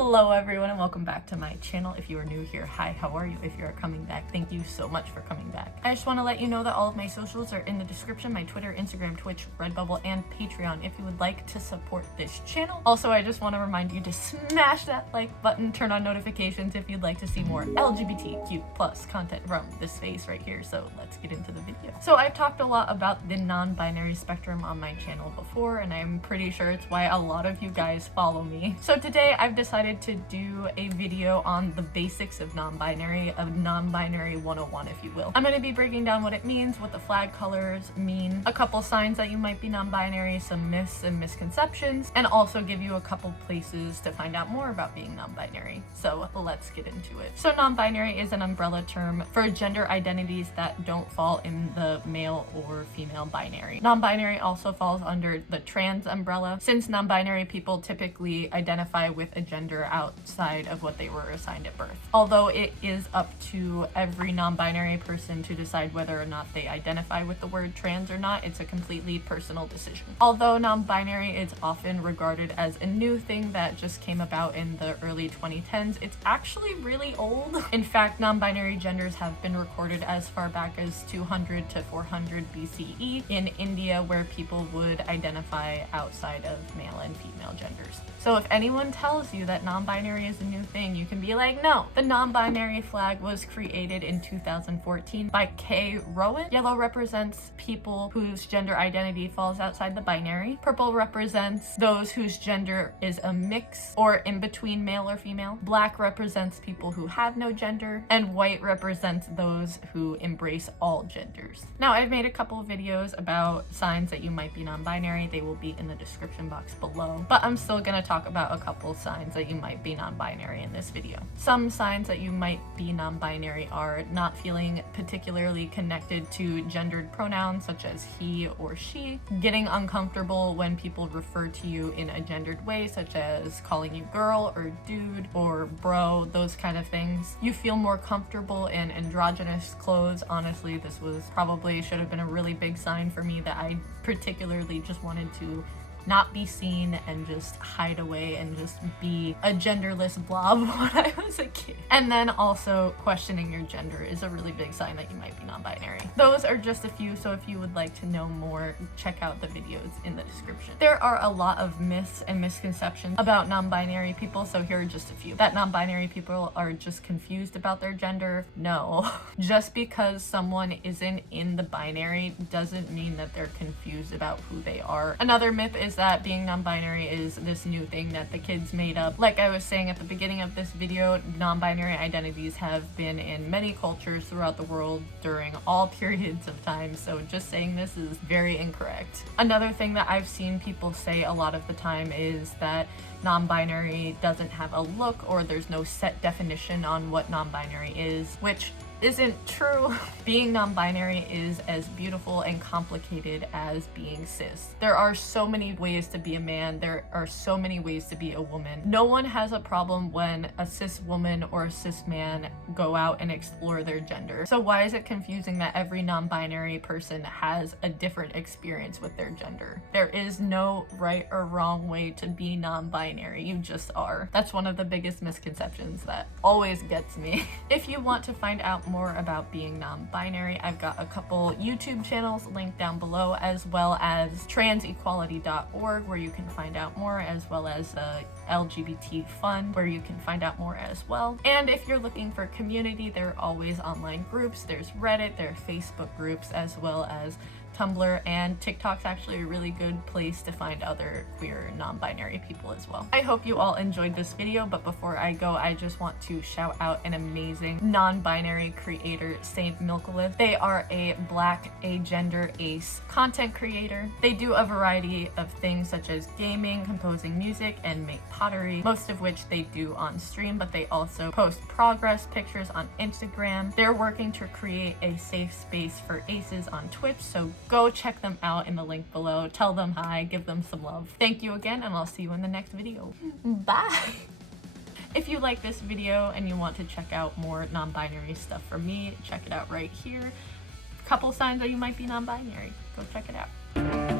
Hello everyone and welcome back to my channel. If you are new here, hi, how are you? If you are coming back, thank you so much for coming back. I just want to let you know that all of my socials are in the description, my Twitter, Instagram, Twitch, Redbubble, and Patreon if you would like to support this channel. Also, I just want to remind you to smash that like button, turn on notifications if you'd like to see more LGBTQ+ content from this space right here. So let's get into the video. So I've talked a lot about the non-binary spectrum on my channel before, and I'm pretty sure it's why a lot of you guys follow me. So today I've decided to do a video on the basics of non-binary 101, if you will. I'm going to be breaking down what it means, what the flag colors mean, a couple signs that you might be non-binary, some myths and misconceptions, and also give you a couple places to find out more about being non-binary. So let's get into it. So non-binary is an umbrella term for gender identities that don't fall in the male or female binary. Non-binary also falls under the trans umbrella, since non-binary people typically identify with a gender outside of what they were assigned at birth. Although it is up to every non-binary person to decide whether or not they identify with the word trans or not, it's a completely personal decision. Although non-binary is often regarded as a new thing that just came about in the early 2010s, it's actually really old. In fact, non-binary genders have been recorded as far back as 200 to 400 BCE in India, where people would identify outside of male and female genders. So if anyone tells you that non-binary is a new thing, you can be like, no, the non-binary flag was created in 2014 by K. Rowan. Yellow represents people whose gender identity falls outside the binary. Purple represents those whose gender is a mix or in between male or female. Black represents people who have no gender, and white represents those who embrace all genders. Now, I've made a couple of videos about signs that you might be non-binary. They will be in the description box below, but I'm still gonna talk about a couple signs that you might be non-binary in this video. Some signs that you might be non-binary are not feeling particularly connected to gendered pronouns such as he or she, getting uncomfortable when people refer to you in a gendered way such as calling you girl or dude or bro, those kind of things. You feel more comfortable in androgynous clothes. Honestly, this should have been a really big sign for me that I particularly just wanted to not be seen and just hide away and just be a genderless blob when I was a kid. And then also questioning your gender is a really big sign that you might be non-binary. Those are just a few, so if you would like to know more, check out the videos in the description. There are a lot of myths and misconceptions about non-binary people, so here are just a few. That non-binary people are just confused about their gender. No. Just because someone isn't in the binary doesn't mean that they're confused about who they are. Another myth is that being non-binary is this new thing that the kids made up. Like I was saying at the beginning of this video, non-binary identities have been in many cultures throughout the world during all periods of time, so just saying this is very incorrect. Another thing that I've seen people say a lot of the time is that non-binary doesn't have a look, or there's no set definition on what non-binary is, which isn't true. Being non-binary is as beautiful and complicated as being cis. There are so many ways to be a man. There are so many ways to be a woman. No one has a problem when a cis woman or a cis man go out and explore their gender. So why is it confusing that every non-binary person has a different experience with their gender? There is no right or wrong way to be non-binary. You just are. That's one of the biggest misconceptions that always gets me. If you want to find out more about being non-binary, I've got a couple YouTube channels linked down below, as well as transequality.org, where you can find out more, as well as LGBT Fund, where you can find out more as well. And if you're looking for community, there are always online groups. There's Reddit, there are Facebook groups, as well as Tumblr, and TikTok's actually a really good place to find other queer non-binary people as well. I hope you all enjoyed this video, but before I go, I just want to shout out an amazing non-binary creator, Saint Mikolas. They are a Black agender ace content creator. They do a variety of things such as gaming, composing music, and make pottery, most of which they do on stream, but they also post progress pictures on Instagram. They're working to create a safe space for aces on Twitch, so go check them out in the link below. Tell them hi, give them some love. Thank you again, and I'll see you in the next video. Bye! If you like this video and you want to check out more non-binary stuff from me, check it out right here. Couple signs that you might be non-binary. Go check it out.